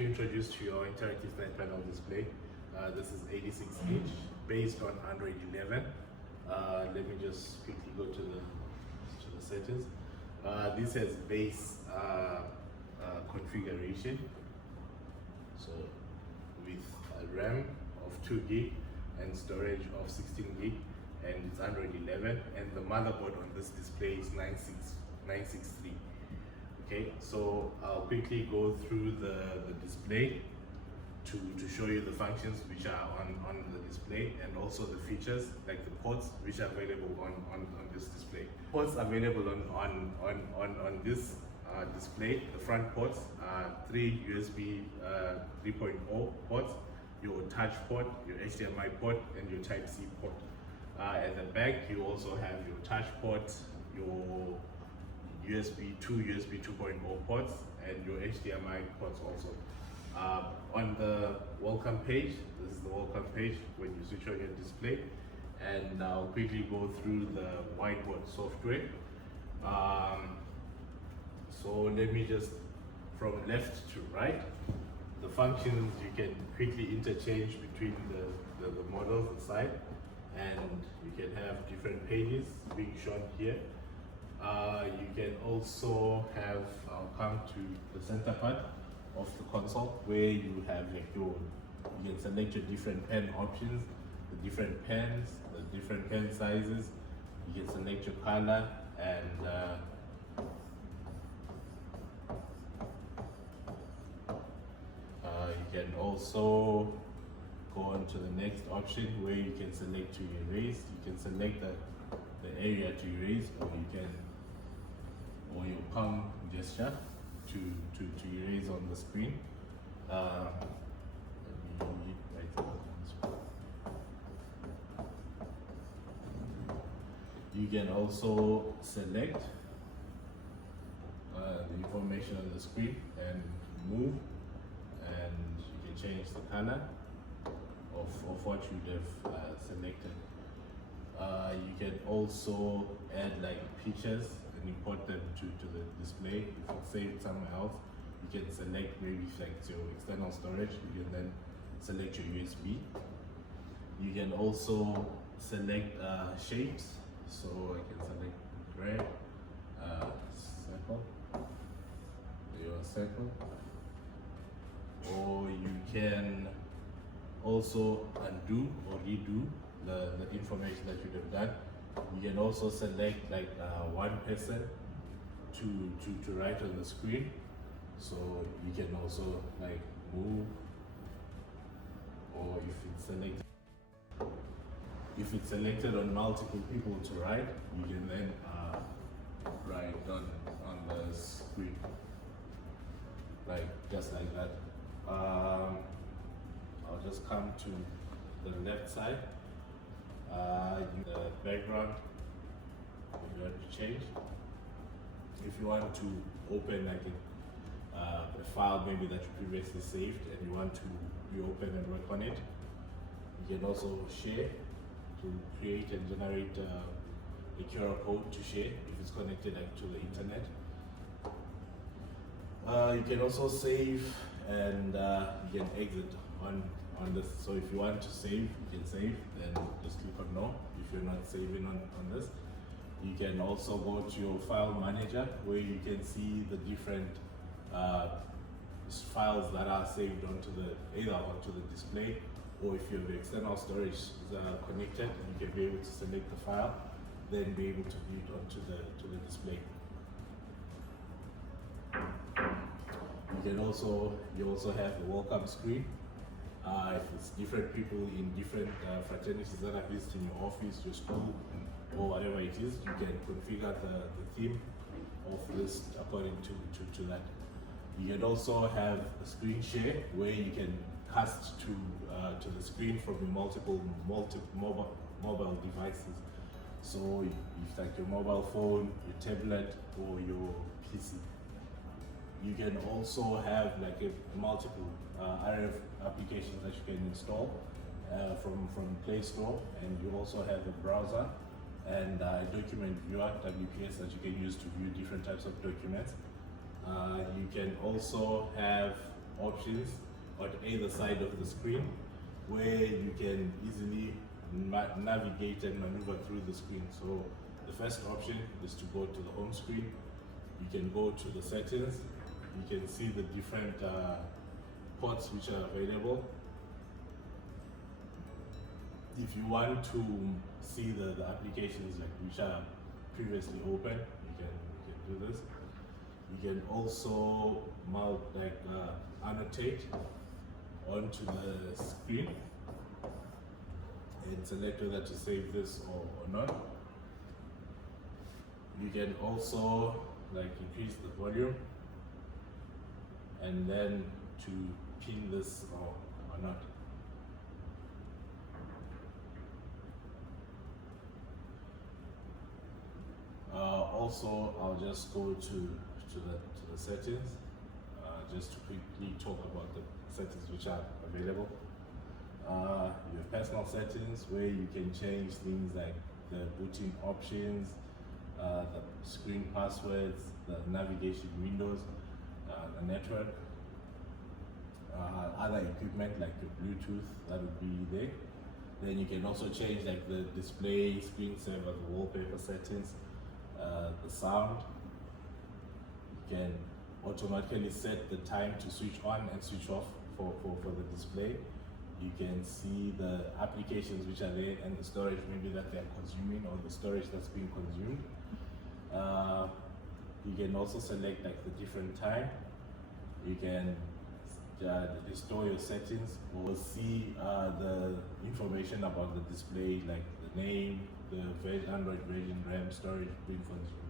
to introduce to your interactive flat panel display. This is 86 inch based on Android 11. Let me just quickly go to the settings. This has base configuration, so with a RAM of 2 gig and storage of 16 gig, and it's Android 11, and the motherboard on this display is 963. Okay, so I'll quickly go through the display to show you the functions which are on the display, and also the features like the ports which are available on this display. Ports available on this display, the front ports are 3 USB 3.0 ports, your touch port, your HDMI port, and your Type-C port. At the back you also have your touch port, your USB 2.0 ports, and your HDMI ports also. On the welcome page, this is the welcome page when you switch on your display, and I'll quickly go through the Whiteboard software. So let me just, from left to right, the functions you can quickly interchange between the models inside, and you can have different pages being shown here. You can also have, I'll come to the center part of the console, where you have like you can select your different pen options, the different pens, the different pen sizes. You can select your color, and you can also go on to the next option where you can select to erase. You can select the area to erase, or your palm gesture to erase on the screen. Let me write it on the screen. You can also select the information on the screen and move, and you can change the color of what you have selected. You can also add like pictures and import them to the display. If it's saved somewhere else, you can select maybe like your external storage. You can then select your USB. You can also select shapes. So I can select red, circle, your circle, or you can also undo or redo the information that you have done. You can also select like one person to write on the screen, so you can also like move, or if it's selected on multiple people to write, you can then write on the screen, like just like that. I'll just come to the left side. The background, if you want to change. If you want to open like a file maybe that you previously saved and you want to reopen and work on it, you can also share to create and generate a QR code to share if it's connected to the internet. You can also save, and you can exit on this. So if you want to save, you can save, then just click on no if you're not saving on this. You can also go to your file manager, where you can see the different files that are saved either onto the display, or if your external storage is connected, you can be able to select the file, then be able to view it onto the display. You also have the welcome screen. If it's different people in different fraternities that are visiting your office, your school, or whatever it is, you can configure the theme of this according to that. You can also have a screen share, where you can cast to the screen from your multiple mobile devices. So if like your mobile phone, your tablet, or your PC. You can also have like multiple RF applications that you can install from Play Store, and you also have a browser and a document viewer, WPS, that you can use to view different types of documents. You can also have options on either side of the screen where you can easily navigate and maneuver through the screen. So the first option is to go to the home screen. You can go to the settings. You can see the different ports which are available. If you want to see the applications like which are previously open, you can do this. You can also annotate onto the screen and select whether to save this or not. You can also increase the volume and then to pin this or not. Also, I'll just go to the settings just to quickly talk about the settings which are available. You have personal settings where you can change things like the booting options, the screen passwords, the navigation windows, the network, other equipment like your Bluetooth, that would be there. Then you can also change the display, screensaver, the wallpaper settings, the sound. You can automatically set the time to switch on and switch off for the display. You can see the applications which are there and the storage maybe that they're consuming or the storage that's being consumed. You can also select the different time. You can restore your settings or see the information about the display, like the name, the Android version, RAM, storage being consumed.